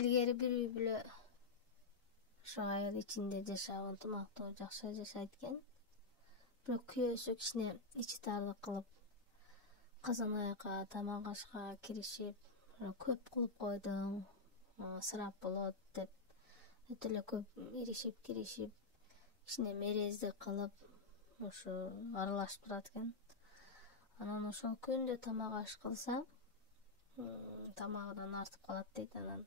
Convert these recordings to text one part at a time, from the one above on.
Илгери бир үй бүлө ошо айыл ичинде жашап ынтымактуу жакшы жашайт экен. Бирок күйөөсү кичине ичи таарлык кылып, казан аякка, тамак ашка киришип, көп кылып койдуң, ысырап болот деп өтө эле көп иришип киришип, кичине мерездик кылып, ошо аралашып турат экен. Анан ошол күндө тамак аш кылса, тамагынан артып калат дейт. Анан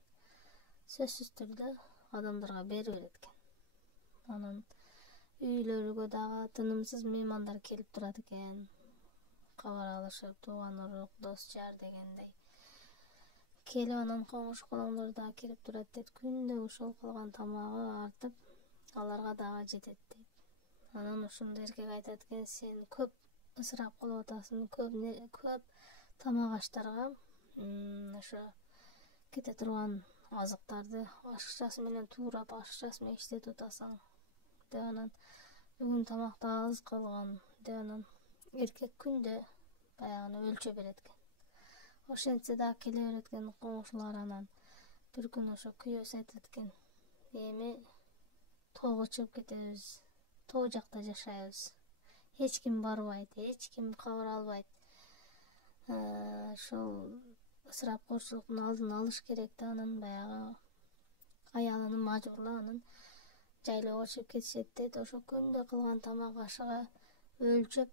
сөзсүз түрдө адамдарга берип берет экен. Анан үйлөргө дагы тынымсыз меймандар келип турат экен. Кабар алышып, тууган урук, дос жар дегендей келип, анан коңуш колоңдор да кирип турат дейт. Күндө ошол калган тамагы артып, аларга дагы жетет дейт. Анан ошондо эркек айтат экен: сен көп ысырап кылып атасың, көп тамак аштарга ошо кете турган азыктарды ашыкчасы менен туурап, ашыкчасы менен иштетип атасың деп. Анан бүгүн тамакты аз калган деп, анан эркек күндө баягы өлчө берет экен. Ошентсе дагы келе берет экен коңшулар. Анан бир күн ошо күйөөсү айтат экен: эми тоого чыгып кетебиз, тоо жакта жашайбыз, эч ким барбайт, эч ким кабар албайт, ошол ысырапкорчулуктун алдын алыш керек да. Анан баягы аялын мажбурлап анан жайлоого чыгып кетишет дейт. Ошо күндө кылган тамак ашыга өлчөп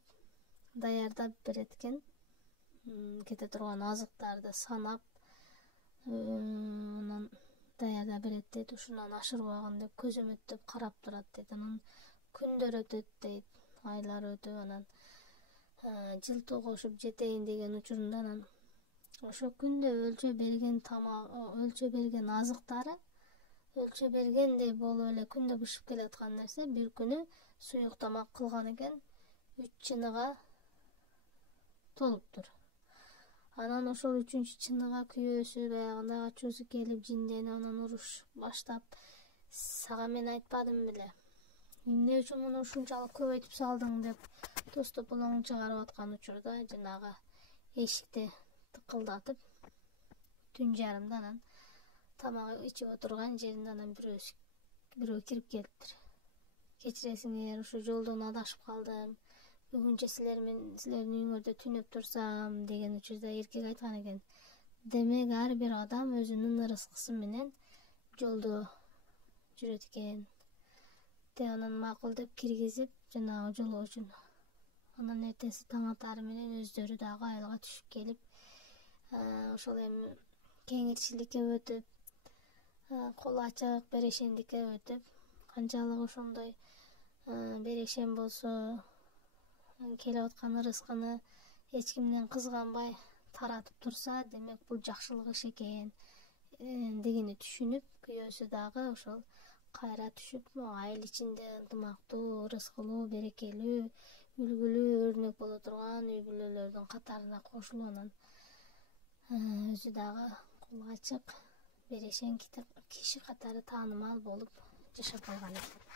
даярдап берет экен. Кете турган азыктарды санап, анан даярдап берет дейт. Ушунан ашырбагын деп көз үмүттөп карап турат дейт. Анан күндөр өтөт дейт, айлар өтүп, анан жыл тогушуп жетейин деген учурунда анан ошо күндө өлчө берген тамак, өлчө берген азыктары өлчө бергендей болуп эле күндө бышып келаткан нерсе бир күнү суюк тамак кылган экен, 3 чыныга толуптур. Анан ошол 3-чү чыныга күйөөсү баягындай ачуусу келип жинденип, анан уруш баштап: сага мен айтпадым беле, эмне үчүн муну ушунчалык көбөйтүп салдың деп тоз тополоң чыгарып аткан учурда жанагы эшикти тыкылдатып, түн жарымда анан тамак ичип отурган жеринде анан бирөө кирип келиптир. Кечиресиңер, ушу жолдон адашып калдым, бүгүнчө силердин үйүңөрдө түнөп турсам деген учурда эркек айткан экен: демек ар бир адам өзүнүн ырыскысы менен жолдо жүрөт экен деп. Анан макул деп киргизип жанагы жолоочуну. Анан эртеси таң атары менен өздөрү дагы айылга түшүп келип, ошол эми кеңирчиликке өтүп, кол ачык берешендикке өтүп, канчалык ошондой берешен болсо, келип аткан ырыскыны эч кимден кызганбай таратып турса, демек бул жакшылык иш экен дегени түшүнүп, күйөөсү дагы ошол кайра түшүп, айыл ичинде ынтымактуу, ырыскылуу, берекелүү, үлгүлүү өрнөк боло турган үй бүлөлөрдүн катарына кошулуп, анан өзү дагы кол ачык, берешен киши катары таанымал болуп жашап калган экен.